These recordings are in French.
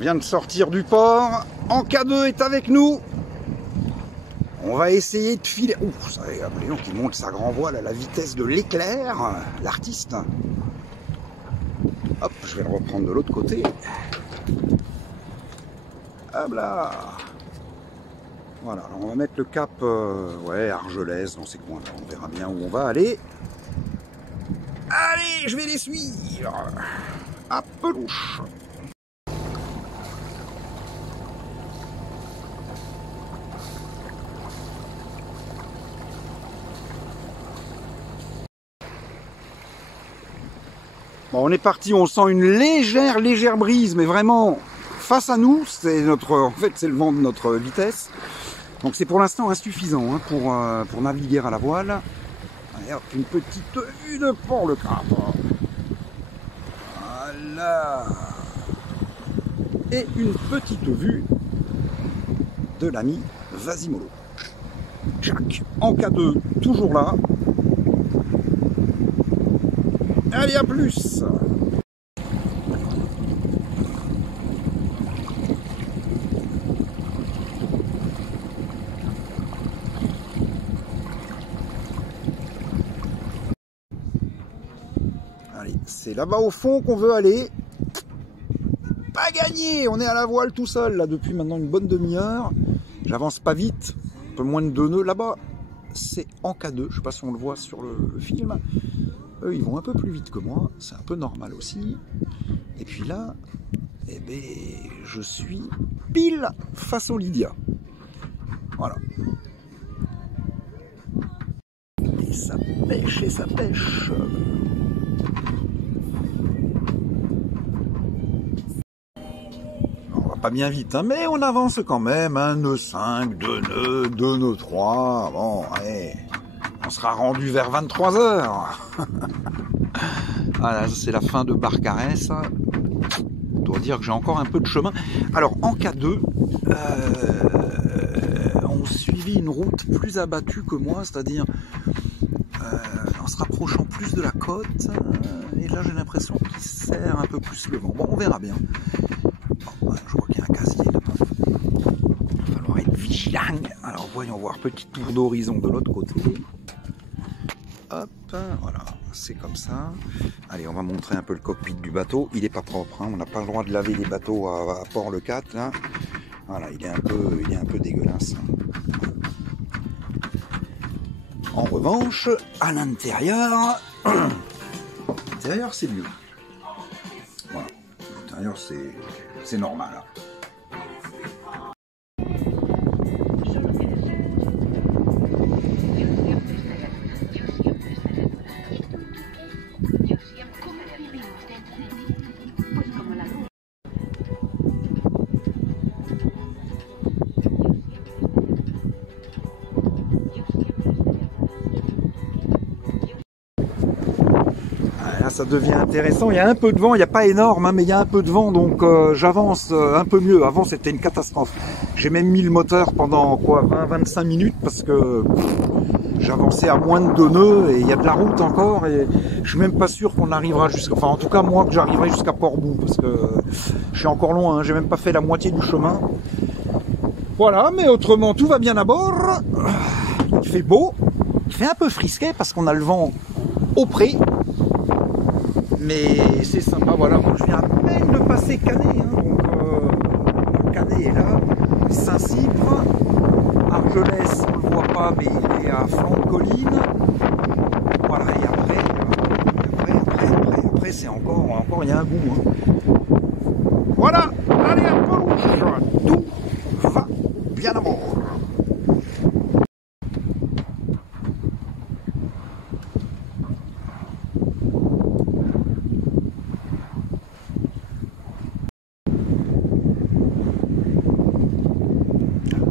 vient de sortir du port. Anka2 est avec nous. On va essayer de filer. Ouf, ça y est, qui monte sa grand voile à la vitesse de l'éclair, l'artiste. Hop, je vais le reprendre de l'autre côté. Hop là. Voilà, alors on va mettre le cap ouais, Argelès, dans ces coins-là. On verra bien où on va aller. Allez, je vais les suivre. À pelouche. Bon, on est parti, on sent une légère brise, mais vraiment face à nous, c'est notre, en fait, c'est le vent de notre vitesse. Donc c'est pour l'instant insuffisant hein, pour naviguer à la voile. Allez, hop, une petite vue de Port-le-Cap. Voilà. Et une petite vue de l'ami Vasimolo. Jack, Anka2, toujours là. Allez, à plus! Allez, c'est là-bas au fond qu'on veut aller. Pas gagné! On est à la voile tout seul, là, depuis maintenant une bonne demi-heure. J'avance pas vite, un peu moins de 2 nœuds là-bas. C'est Anka2, je sais pas si on le voit sur le film. Eux, ils vont un peu plus vite que moi, c'est un peu normal aussi. Et puis là, eh ben, je suis pile face au Lydia. Voilà. Et ça pêche, et ça pêche. On va pas bien vite, hein, mais on avance quand même. Un nœud 5, 2 nœuds, 2 nœuds 3. Bon, allez. On sera rendu vers 23 h. Voilà, c'est la fin de Barcarès. On doit dire que j'ai encore un peu de chemin. Alors, Anka2 ont suivi une route plus abattue que moi, c'est-à-dire en se rapprochant plus de la côte. Et là, j'ai l'impression qu'il serre un peu plus le vent. Bon, on verra bien. Bon, je vois qu'il y a un casier là-bas. Il va falloir être vigilant. Alors, voyons voir, petit tour d'horizon de l'autre côté. Hop, voilà, c'est comme ça. Allez, on va montrer un peu le cockpit du bateau. Il n'est pas propre, hein. On n'a pas le droit de laver les bateaux à Port-le-Cap, là. Voilà, il est un peu dégueulasse. En revanche, à l'intérieur, c'est mieux. Voilà, l'intérieur, c'est normal. Ça devient intéressant, il y a un peu de vent, il n'y a pas énorme, hein, mais il y a un peu de vent, donc j'avance un peu mieux. Avant c'était une catastrophe, j'ai même mis le moteur pendant quoi 20-25 minutes parce que j'avançais à moins de 2 nœuds et il y a de la route encore et je suis même pas sûr qu'on arrivera jusqu'à, enfin en tout cas moi que j'arriverai jusqu'à Port-Bou parce que je suis encore loin, hein, j'ai même pas fait la moitié du chemin. Voilà, mais autrement tout va bien à bord, il fait beau, il fait un peu frisquet parce qu'on a le vent au pré. Mais c'est sympa, voilà, moi je viens à peine de passer Canet, hein, donc Canet est là, Saint-Cypre, Argelès, on ne le voit pas, mais il est à flanc de colline, voilà, et après c'est encore, il y a un goût, hein. Voilà, allez à pelouche, tout va bien à bord.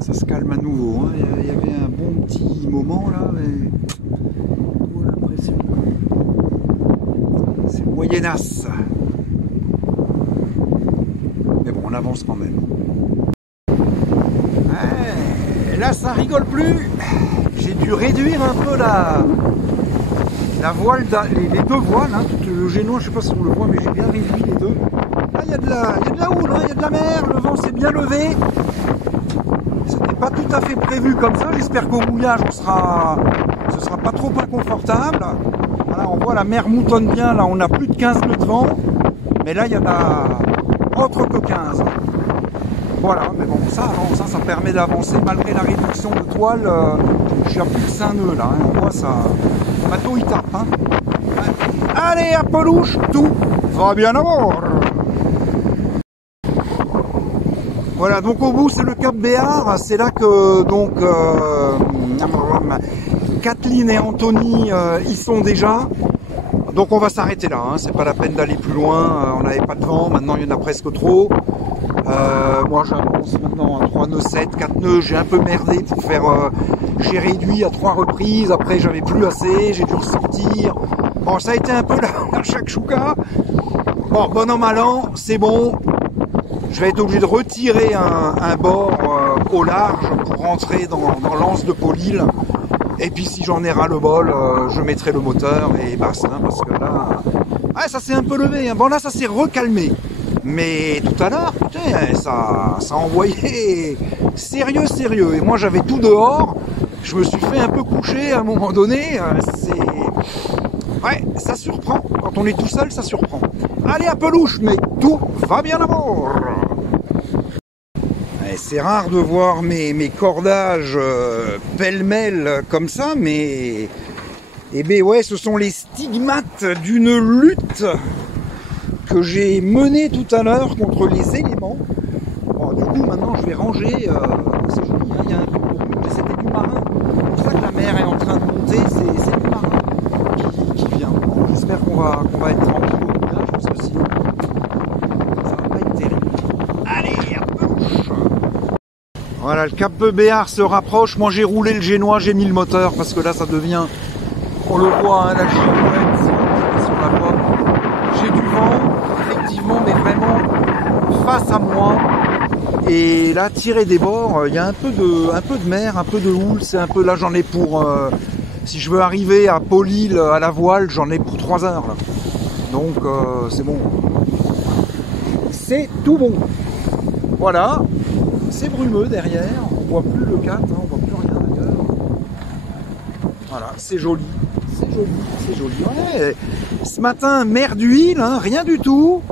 Ça se calme à nouveau, hein. Il y avait un bon petit moment là, mais j'ai l'impression que c'est moyennasse. Mais bon, on avance quand même. Ouais, là, ça rigole plus. J'ai dû réduire un peu la voile, les 2 voiles, hein, tout le génois, je sais pas si on le voit, mais j'ai bien réduit les 2. Là, il y a de la houle, hein, de la mer, le vent s'est bien levé. C'était pas tout à fait prévu comme ça. J'espère qu'au mouillage, ce sera pas trop inconfortable. Voilà, on voit la mer moutonne bien. Là, on a plus de 15 nœuds de vent. Mais là, il y en a autre que 15. Voilà, mais bon, ça permet d'avancer malgré la réduction de toile. Je suis à plus de 5 nœuds là. Hein. On voit ça. Le bateau il tape. Hein. Allez, à pelouche, tout va bien à bord. Voilà, donc au bout c'est le Cap Béar, c'est là que donc Kathleen et Anthony y sont déjà. Donc on va s'arrêter là, hein. C'est pas la peine d'aller plus loin, on n'avait pas de vent, maintenant il y en a presque trop. Moi j'avance maintenant à 3 nœuds 7, 4 nœuds, j'ai un peu merdé pour faire... j'ai réduit à 3 reprises, après j'avais plus assez, j'ai dû ressortir. Bon, ça a été un peu la chakchouka. Bon, bon an, mal an, c'est bon. Je vais être obligé de retirer un bord au large pour rentrer dans l'anse de Paulil. Et puis si j'en ai ras le bol, je mettrai le moteur et basta, hein, parce que là... Ouais, ça s'est un peu levé. Hein. Bon, là, ça s'est recalmé. Mais tout à l'heure, putain, ça envoyait sérieux. Et moi, j'avais tout dehors. Je me suis fait un peu coucher à un moment donné. Ouais, ça surprend. Quand on est tout seul, ça surprend. Allez, à pelouche, mais tout va bien à bord. C'est rare de voir mes cordages pêle-mêle comme ça, mais... Eh bien, ouais, ce sont les stigmates d'une lutte que j'ai menée tout à l'heure contre les éléments. Bon, du coup, maintenant, je vais ranger. C'est joli, hein, il y a un peu de bruit, mais c'était du marin. C'est pour ça que la mer est en train de monter, c'est du marin qui vient. Bon, j'espère qu'on va être tranquille au village, parce que sinon, ça va pas être terrible. Allez, à pelouche. Voilà, le Cap Béar se rapproche. Moi, j'ai roulé le génois, j'ai mis le moteur, parce que là, ça devient... On le voit, hein, la girouette sur la pomme. J'ai du vent, effectivement, mais vraiment face à moi. Et là, tiré des bords, il y a un peu de mer, un peu de houle. C'est un peu là, j'en ai pour... si je veux arriver à Paulil à la voile, j'en ai pour 3 heures. Là. Donc, c'est bon. C'est tout bon. Voilà. C'est brumeux derrière. On voit plus le 4, hein, on voit plus rien d'ailleurs. Voilà, c'est joli. C'est joli. Ouais. Ce matin, mer d'huile, hein, rien du tout.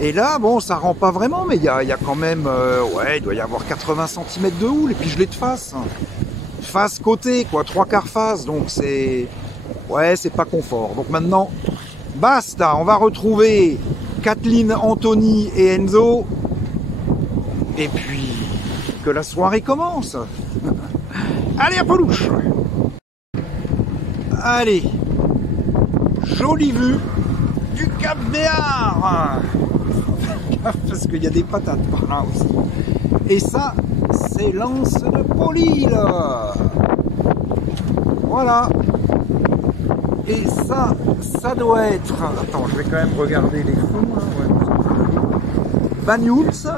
Et là, bon, ça rend pas vraiment, mais il y a quand même, ouais, il doit y avoir 80 cm de houle. Et puis je l'ai de face. Face côté, quoi, 3/4 face. Donc c'est, ouais, c'est pas confort. Donc maintenant, basta. On va retrouver Kathleen, Anthony et Enzo. Et puis, que la soirée commence. Allez, à pelouche. Allez, jolie vue du Cap Béar. Parce qu'il y a des patates par là aussi. Et ça, c'est l'anse de Paulil. Voilà. Et ça doit être... Attends, je vais quand même regarder les fonds. Ouais. Banyuls.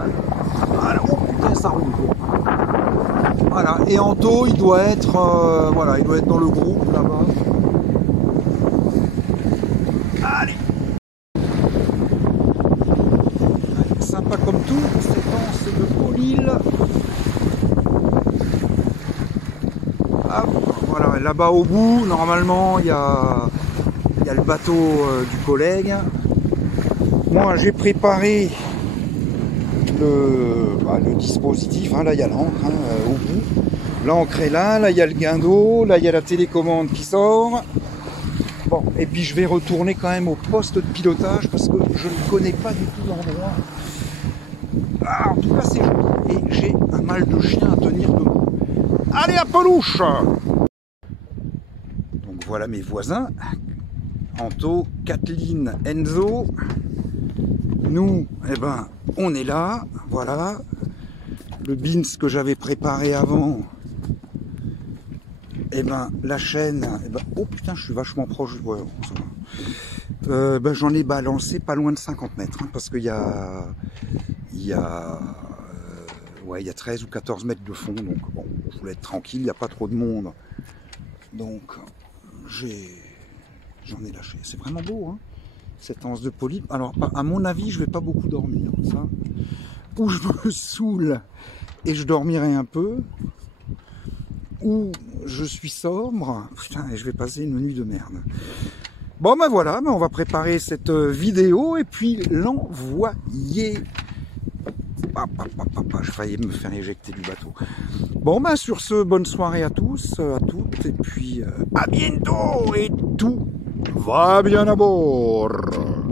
Alors, oh putain, ça roule. Voilà. Et Anto, il doit être... voilà, il doit être dans le groupe là-bas. Allez. Sympa comme tout, cette anse de Paulil. Voilà, là-bas au bout, normalement, il y a le bateau du collègue. Moi, j'ai préparé le dispositif. Hein, là, il y a l'encre au bout. L'encre est là, il y a le guindeau, là, il y a la télécommande qui sort. Bon, et puis je vais retourner quand même au poste de pilotage parce que je ne connais pas du tout l'endroit. Ah, en tout cas, c'est joli. Et j'ai un mal de chien à tenir debout. Allez, à pelouche. Donc voilà mes voisins. Anto, Kathleen, Enzo. Nous, eh ben, on est là. Voilà. Le beans que j'avais préparé avant. Eh ben, la chaîne, eh ben, oh putain, je suis vachement proche. Ouais, ben, j'en ai balancé pas loin de 50 mètres, hein, parce qu'il y a, ouais, il y a 13 ou 14 mètres de fond, donc bon, je voulais être tranquille, il n'y a pas trop de monde, donc j'en ai lâché. C'est vraiment beau, hein, cette anse de Paulil. Alors, à mon avis, je vais pas beaucoup dormir, ça. ou je me saoule et je dormirai un peu, ou je suis sobre, putain, et je vais passer une nuit de merde. Bon ben voilà, on va préparer cette vidéo et puis l'envoyer. Je faillis me faire éjecter du bateau. Bon ben sur ce, bonne soirée à tous, à toutes, et puis à bientôt, et tout va bien à bord.